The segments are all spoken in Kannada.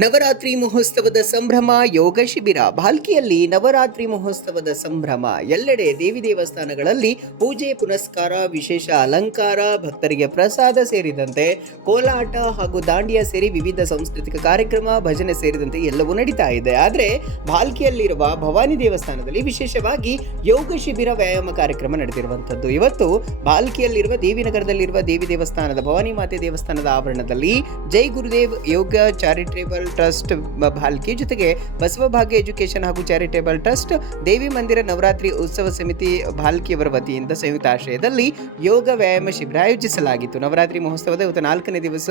ನವರಾತ್ರಿ ಮಹೋತ್ಸವದ ಸಂಭ್ರಮ, ಯೋಗ ಶಿಬಿರ. ಭಾಲ್ಕಿಯಲ್ಲಿ ನವರಾತ್ರಿ ಮಹೋತ್ಸವದ ಸಂಭ್ರಮ. ಎಲ್ಲೆಡೆ ದೇವಿ ದೇವಸ್ಥಾನಗಳಲ್ಲಿ ಪೂಜೆ, ಪುನಸ್ಕಾರ, ವಿಶೇಷ ಅಲಂಕಾರ, ಭಕ್ತರಿಗೆ ಪ್ರಸಾದ ಸೇರಿದಂತೆ ಕೋಲಾಟ ಹಾಗೂ ದಾಂಡಿಯ ಸೇರಿ ವಿವಿಧ ಸಾಂಸ್ಕೃತಿಕ ಕಾರ್ಯಕ್ರಮ, ಭಜನೆ ಸೇರಿದಂತೆ ಎಲ್ಲವೂ ನಡೀತಾ ಇದೆ. ಆದರೆ ಭಾಲ್ಕಿಯಲ್ಲಿರುವ ಭವಾನಿ ದೇವಸ್ಥಾನದಲ್ಲಿ ವಿಶೇಷವಾಗಿ ಯೋಗ ಶಿಬಿರ ವ್ಯಾಯಾಮ ಕಾರ್ಯಕ್ರಮ ನಡೆದಿರುವಂಥದ್ದು. ಇವತ್ತು ಭಾಲ್ಕಿಯಲ್ಲಿರುವ ದೇವಿನಗರದಲ್ಲಿರುವ ದೇವಿ ದೇವಸ್ಥಾನದ ಭವಾನಿ ಮಾತೆ ದೇವಸ್ಥಾನದ ಆವರಣದಲ್ಲಿ ಜೈ ಗುರುದೇವ್ ಯೋಗ ಚಾರಿಟೇಬಲ್ ಟ್ರಸ್ಟ್ ಭಾಲ್ಕಿ. ಜೊತೆಗೆ ಬಸವ ಭಾಗ್ಯ ಎಜುಕೇಶನ್ ಹಾಗೂ ಚಾರಿಟೇಬಲ್ ಟ್ರಸ್ಟ್ ದೇವಿ ಮಂದಿರ ನವರಾತ್ರಿ ಉತ್ಸವ ಸಮಿತಿ ಭಾಲ್ಕಿಯವರ ವತಿಯಿಂದ ಸಂಯುಕ್ತ ಆಶ್ರಯದಲ್ಲಿ ಯೋಗ ವ್ಯಾಯಾಮ ಶಿಬಿರ ಆಯೋಜಿಸಲಾಗಿತ್ತು. ನವರಾತ್ರಿ ಮಹೋತ್ಸವದ ಇವತ್ತು ನಾಲ್ಕನೇ ದಿವಸ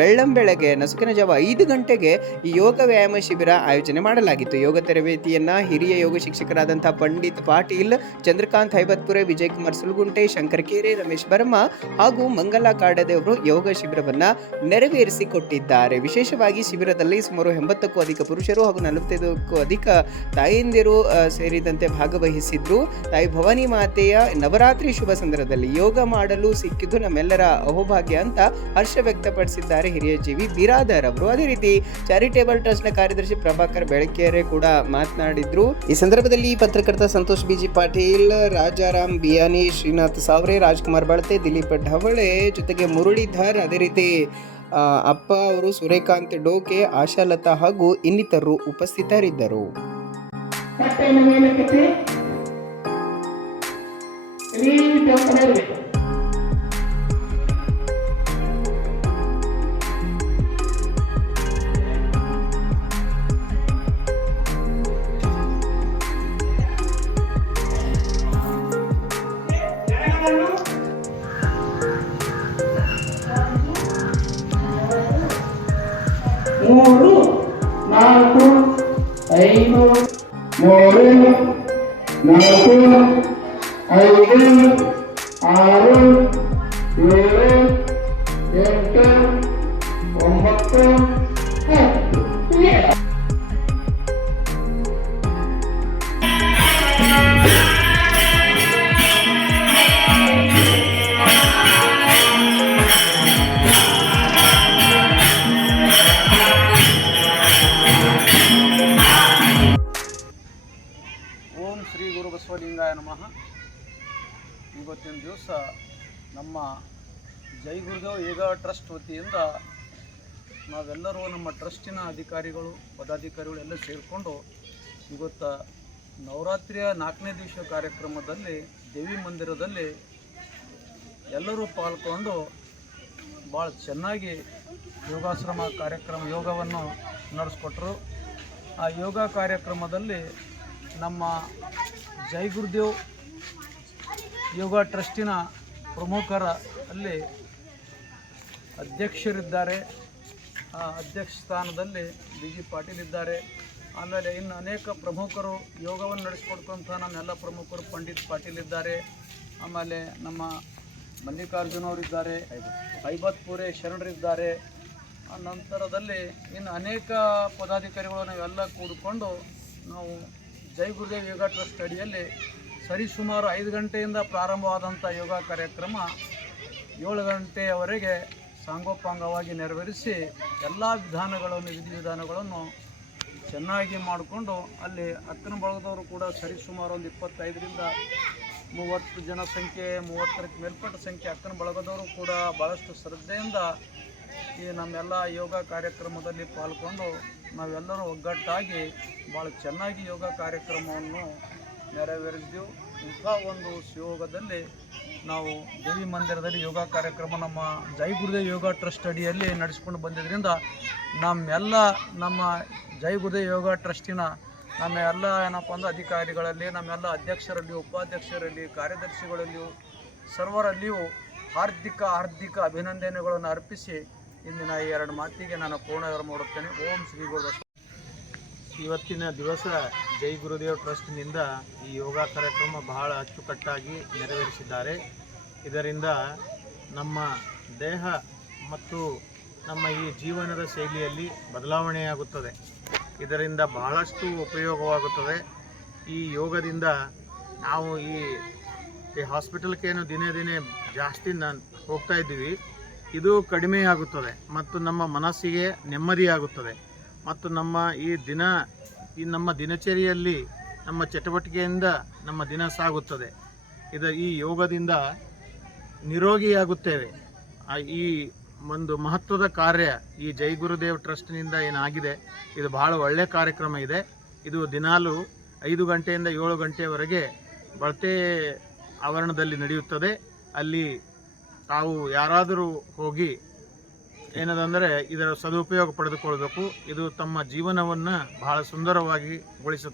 ಬೆಳ್ಳಂಬೆಳಗ್ಗೆ ನಸುಕಿನ ಜಾವ ಐದು ಗಂಟೆಗೆ ಈ ಯೋಗ ವ್ಯಾಯಾಮ ಶಿಬಿರ ಆಯೋಜನೆ ಮಾಡಲಾಗಿತ್ತು. ಯೋಗ ತರಬೇತಿಯನ್ನ ಹಿರಿಯ ಯೋಗ ಶಿಕ್ಷಕರಾದಂತಹ ಪಂಡಿತ್ ಪಾಟೀಲ್, ಚಂದ್ರಕಾಂತ್ ಹೈಬತ್ಪುರೆ ವಿಜಯ್ ಕುಮಾರ್ ಸುಲ್ಗುಂಟೆ ಶಂಕರ್ ಕೇರೆ ರಮೇಶ್ ಬರ್ಮ ಹಾಗೂ ಮಂಗಲ ಕಾಡದೆ ಯೋಗ ಶಿಬಿರವನ್ನ ನೆರವೇರಿಸಿಕೊಟ್ಟಿದ್ದಾರೆ. ವಿಶೇಷವಾಗಿ ವಿಶೇಷವಾಗಿ ಶಿಬಿರದಲ್ಲಿ ಸುಮಾರು ಎಂಬತ್ತಕ್ಕೂ ಅಧಿಕ ಪುರುಷರು ಹಾಗೂ ನಲವತ್ತೈದಕ್ಕೂ ಅಧಿಕ ತಾಯಂದಿರು ಸೇರಿದಂತೆ ಭಾಗವಹಿಸಿದ್ದು ತಾಯಿ ಭವಾನಿ ಮಾತೆಯ ನವರಾತ್ರಿ ಶುಭ ಸಂದರ್ಭದಲ್ಲಿ ಯೋಗ ಮಾಡಲು ಸಿಕ್ಕಿದ್ದು ನಮ್ಮೆಲ್ಲರ ಅಹೋಭಾಗ್ಯ ಅಂತ ಹರ್ಷ ವ್ಯಕ್ತಪಡಿಸಿದ್ದಾರೆ ಹಿರಿಯ ಜೀವಿ ಬಿರಾದರ್ ಅವರು. ಅದೇ ರೀತಿ ಚಾರಿಟೇಬಲ್ ಟ್ರಸ್ಟ್ನ ಕಾರ್ಯದರ್ಶಿ ಪ್ರಭಾಕರ್ ಬೆಳಕೆರೆ ಕೂಡ ಮಾತನಾಡಿದ್ರು. ಈ ಸಂದರ್ಭದಲ್ಲಿ ಪತ್ರಕರ್ತ ಸಂತೋಷ್ ಬಿಜಿ ಪಾಟೀಲ್, ರಾಜಾರಾಮ್ ಬಿಯಾನಿ, ಶ್ರೀನಾಥ್ ಸಾವ್ರೆ, ರಾಜ್ಕುಮಾರ್ ಬಳತೆ, ದಿಲೀಪ್ ಢವಳೆ ಜೊತೆಗೆ ಮುರಳೀಧರ್, ಅದೇ ರೀತಿ ಅಪ್ಪ ಅವರು ಸೂರ್ಯಕಾಂತ್ ಡೋಕೆ ಆಶಾಲತಾ ಹಾಗೂ ಇನ್ನಿತರರು ಉಪಸ್ಥಿತರಿದ್ದರು. ಮೂರು ನಾಲ್ಕು ಐದು ಮೂರು ನಾಲ್ಕು ಐದು ಇವತ್ತಿನ ದಿವಸ ನಮ್ಮ ಜೈ ಗುರುದೇವ್ ಯೋಗ ಟ್ರಸ್ಟ್ ವತಿಯಿಂದ ನಾವೆಲ್ಲರೂ ನಮ್ಮ ಟ್ರಸ್ಟಿನ ಅಧಿಕಾರಿಗಳು, ಪದಾಧಿಕಾರಿಗಳು ಎಲ್ಲ ಸೇರಿಕೊಂಡು ಇವತ್ತು ನವರಾತ್ರಿಯ ನಾಲ್ಕನೇ ದಿವಸ ಕಾರ್ಯಕ್ರಮದಲ್ಲಿ ದೇವಿ ಮಂದಿರದಲ್ಲಿ ಎಲ್ಲರೂ ಪಾಲ್ಗೊಂಡು ಭಾಳ ಚೆನ್ನಾಗಿ ಯೋಗಾಶ್ರಮ ಕಾರ್ಯಕ್ರಮ ಯೋಗವನ್ನು ನಡೆಸ್ಕೊಟ್ರು. ಆ ಯೋಗ ಕಾರ್ಯಕ್ರಮದಲ್ಲಿ ನಮ್ಮ ಜೈ ಗುರುದೇವ್ ಯೋಗ ಟ್ರಸ್ಟಿನ ಪ್ರಮುಖರ ಅಲ್ಲಿ ಅಧ್ಯಕ್ಷರಿದ್ದಾರೆ. ಆ ಅಧ್ಯಕ್ಷ ಸ್ಥಾನದಲ್ಲಿ ಬಿ ಜಿ ಪಾಟೀಲ್ ಇದ್ದಾರೆ. ಆಮೇಲೆ ಇನ್ನು ಅನೇಕ ಪ್ರಮುಖರು ಯೋಗವನ್ನು ನಡೆಸ್ಕೊಡ್ತಂಥ ನಮ್ಮೆಲ್ಲ ಪ್ರಮುಖರು ಪಂಡಿತ್ ಪಾಟೀಲ್ ಇದ್ದಾರೆ. ಆಮೇಲೆ ನಮ್ಮ ಮಲ್ಲಿಕಾರ್ಜುನ ಅವರಿದ್ದಾರೆ ಐಬತ್ ಪೂರೆ ಶರಣರಿದ್ದಾರೆ ನಂತರದಲ್ಲಿ ಇನ್ನು ಅನೇಕ ಪದಾಧಿಕಾರಿಗಳು ನಾವೆಲ್ಲ ಕೂಡಿಕೊಂಡು ನಾವು ಜೈ ಗುರುದೇವ್ ಯೋಗ ಟ್ರಸ್ಟ್ ಅಡಿಯಲ್ಲಿ ಸರಿಸುಮಾರು ಐದು ಗಂಟೆಯಿಂದ ಪ್ರಾರಂಭವಾದಂಥ ಯೋಗ ಕಾರ್ಯಕ್ರಮ ಏಳು ಗಂಟೆಯವರೆಗೆ ಸಾಂಗೋಪಾಂಗವಾಗಿ ನೆರವೇರಿಸಿ ಎಲ್ಲ ವಿಧಾನಗಳನ್ನು, ವಿಧಿವಿಧಾನಗಳನ್ನು ಚೆನ್ನಾಗಿ ಮಾಡಿಕೊಂಡು ಅಲ್ಲಿ ಅಕ್ಕನ ಬಳಗದವರು ಕೂಡ ಸರಿಸುಮಾರು ಒಂದು ಇಪ್ಪತ್ತೈದರಿಂದ ಮೂವತ್ತು ಜನ ಸಂಖ್ಯೆ ಮೂವತ್ತರಕ್ಕೆ ಮೇಲ್ಪಟ್ಟ ಸಂಖ್ಯೆ ಅಕ್ಕನ ಬಳಗದವರು ಕೂಡ ಭಾಳಷ್ಟು ಶ್ರದ್ಧೆಯಿಂದ ಈ ನಮ್ಮೆಲ್ಲ ಯೋಗ ಕಾರ್ಯಕ್ರಮದಲ್ಲಿ ಪಾಲ್ಗೊಂಡು ನಾವೆಲ್ಲರೂ ಒಗ್ಗಟ್ಟಾಗಿ ಭಾಳ ಚೆನ್ನಾಗಿ ಯೋಗ ಕಾರ್ಯಕ್ರಮವನ್ನು ನೆರವೇರಿಸಿದೆವು. ಇಂಥ ಒಂದು ಶಿವಮೊಗ್ಗದಲ್ಲಿ ನಾವು ದೇವಿ ಮಂದಿರದಲ್ಲಿ ಯೋಗ ಕಾರ್ಯಕ್ರಮ ನಮ್ಮ ಜೈ ಗುರುದೇವ್ ಯೋಗ ಟ್ರಸ್ಟ್ ಅಡಿಯಲ್ಲಿ ನಡೆಸ್ಕೊಂಡು ಬಂದಿದ್ದರಿಂದ ನಮ್ಮೆಲ್ಲ ನಮ್ಮ ಜೈ ಗುರುದೇವ್ ಯೋಗ ಟ್ರಸ್ಟಿನ ನಮ್ಮ ಎಲ್ಲ ಏನಪ್ಪ ಅಂದ್ರೆ ಅಧಿಕಾರಿಗಳಲ್ಲಿ ನಮ್ಮೆಲ್ಲ ಅಧ್ಯಕ್ಷರಲ್ಲಿ ಉಪಾಧ್ಯಕ್ಷರಲ್ಲಿ ಕಾರ್ಯದರ್ಶಿಗಳಲ್ಲಿಯೂ, ಸರ್ವರಲ್ಲಿಯೂ ಹಾರ್ದಿಕ ಹಾರ್ದಿಕ ಅಭಿನಂದನೆಗಳನ್ನು ಅರ್ಪಿಸಿ ಇಂದಿನ ಈ ಎರಡು ಮಾತಿಗೆ ನಾನು ಪೂರ್ಣ ಮಾಡುತ್ತೇನೆ. ಓಂ ಶ್ರೀ ಗುರು ಇವತ್ತಿನ ದಿವಸ ಜೈ ಗುರುದೇವ್ ಟ್ರಸ್ಟ್ನಿಂದ ಈ ಯೋಗ ಕಾರ್ಯಕ್ರಮ ಬಹಳ ಅಚ್ಚುಕಟ್ಟಾಗಿ ನೆರವೇರಿಸಿದ್ದಾರೆ. ಇದರಿಂದ ನಮ್ಮ ದೇಹ ಮತ್ತು ನಮ್ಮ ಈ ಜೀವನದ ಶೈಲಿಯಲ್ಲಿ ಬದಲಾವಣೆಯಾಗುತ್ತದೆ. ಇದರಿಂದ ಬಹಳಷ್ಟು ಉಪಯೋಗವಾಗುತ್ತದೆ. ಈ ಯೋಗದಿಂದ ನಾವು ಈ ಈ ಹಾಸ್ಪಿಟಲ್ಗೇನು ದಿನೇ ದಿನೇ ಜಾಸ್ತಿ ನಾನು ಹೋಗ್ತಾ ಇದ್ದೀವಿ. ಇದು ಕಡಿಮೆಯಾಗುತ್ತದೆ ಮತ್ತು ನಮ್ಮ ಮನಸ್ಸಿಗೆ ನೆಮ್ಮದಿಯಾಗುತ್ತದೆ. ಮತ್ತು ನಮ್ಮ ಈ ದಿನ, ಈ ನಮ್ಮ ದಿನಚರಿಯಲ್ಲಿ ನಮ್ಮ ಚಟುವಟಿಕೆಯಿಂದ ನಮ್ಮ ದಿನ ಸಾಗುತ್ತದೆ. ಇದು, ಈ ಯೋಗದಿಂದ ನಿರೋಗಿಯಾಗುತ್ತೇವೆ. ಈ ಒಂದು ಮಹತ್ವದ ಕಾರ್ಯ ಈ ಜೈ ಗುರುದೇವ್ ಟ್ರಸ್ಟ್ನಿಂದ ಏನಾಗಿದೆ, ಇದು ಬಹಳ ಒಳ್ಳೆಯ ಕಾರ್ಯಕ್ರಮ ಇದೆ. ಇದು ದಿನಾಲು ಐದು ಗಂಟೆಯಿಂದ ಏಳು ಗಂಟೆಯವರೆಗೆ ಬಳತೆ ಆವರಣದಲ್ಲಿ ನಡೆಯುತ್ತದೆ. ಅಲ್ಲಿ ತಾವು ಯಾರಾದರೂ ಹೋಗಿ ಏನದಂದರೆ ಇದರ ಸದುಪಯೋಗ ಪಡೆದುಕೊಳ್ಬೇಕು ಇದು ತಮ್ಮ ಜೀವನವನ್ನು ಬಹಳ ಸುಂದರವಾಗಿ ಗೊಳಿಸುತ್ತದೆ